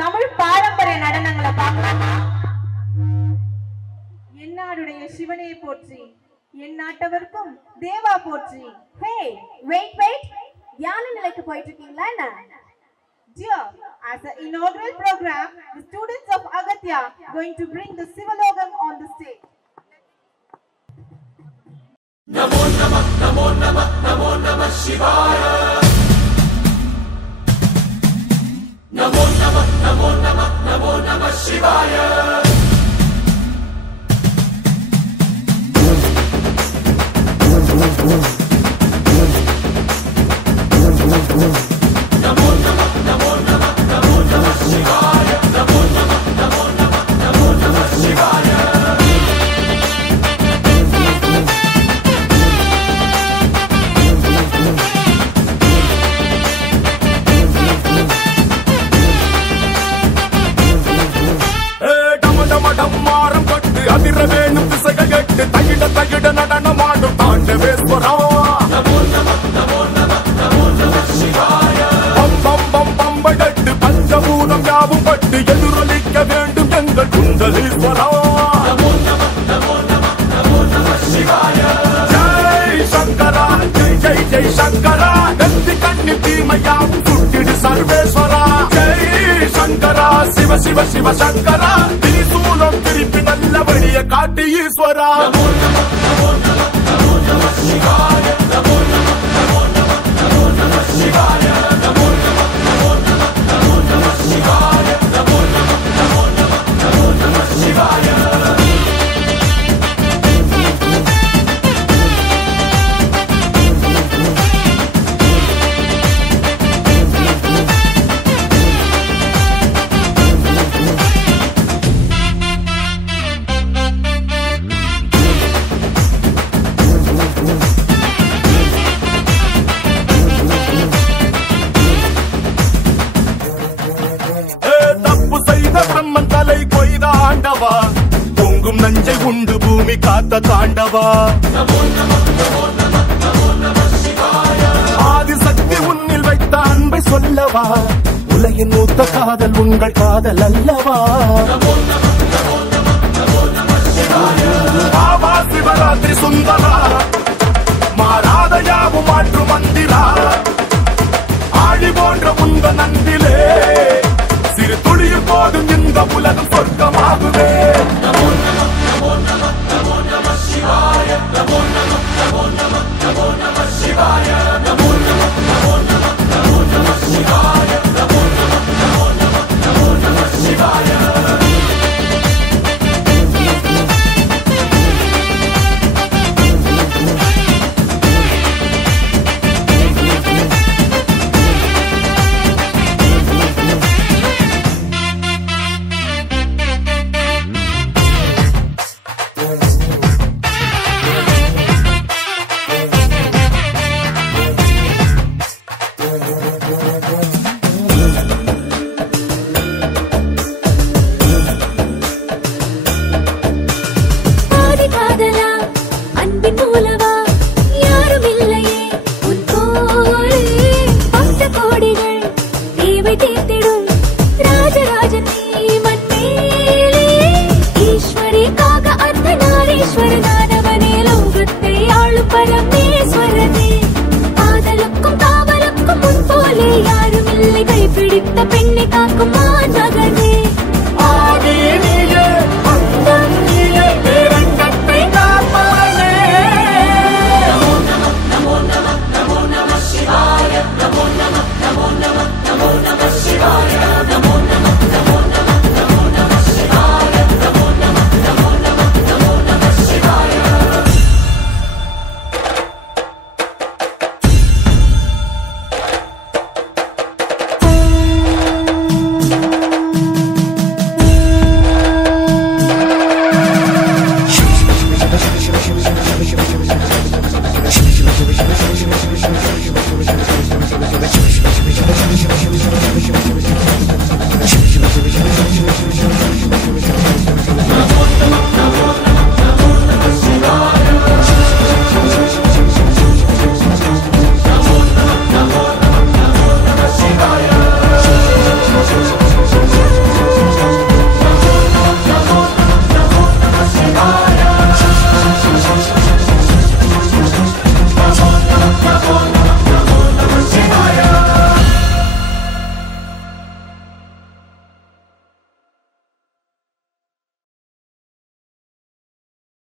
தமிழ் பாரம்பரிய நடனங்களை பார்க்கலாமா? என்னாடுடைய சிவனே போற்றி, என் நாட்டவர்க்கும் தேவா போற்றி. ஹே, வெயிட், தியான நிலைக்கு போயிட்டு இருக்கீங்களா என்ன? Dear, as an inaugural program, the students of Agatya going to bring the Sivalogam on the stage. Namo Namah, Namo Namah, Namo Namah Shivaya. Namo Namah, Namo Namah, Namo Namah Shivaya. Namo Namah, Namo Namah, Namo Namah Shivaya. Namo Namah, Namo Namah, Namo Namah Shivaya. டம்மாரம் கொட்டு அதிர வேணும் திசைகள் எட்டு தகிட தகிட நடனமாடும் தாண்டவேஸ்வரா. நமோ நம நமோ நம நமோ நம சிவாய. பம் பம் பம் பம்படட்டு பஞ்சபூதம் யாவும் பட்டு எதிரொலிக்க வேண்டும் எங்கள் குண்டலீஸ்வரா. நமோ நம நமோ நம நமோ நம சிவாய. ஜெய் சங்கரா ஜெய் ஜெய் ஜெய் சங்கரா. கத்தி கண்ணி தீமையாவும் சுட்டிடு சர்வேஸ்வரா. ஜெய் சங்கரா சிவ சிவ சிவ சங்கரா. திரிசூலம் திருப்பி நல்ல வழிய காட்டு ஈஸ்வரா. நமோ நம நமோ நம நமோ நம சிவாய. நமோ நம நமோ நம நமோ நம சிவாய. நமோ நம நமோ நம நமோ நம சிவாய. நமோ நம நமோ நம நமோ நம சிவாய. பொங்கும் நஞ்சை உண்டு பூமி காத்த தாண்டவா. ஆதிசக்தி உன்னில் வைத்த அன்பை சொல்லவா. உலகின் மூத்த காதல் உங்கள் காதல் அல்லவா. பாபா சிவராத்திரி சுந்தரா. மாறாத யாவும் மாற்று மந்திரா. ஆழி போன்ற உந்த நந்திலே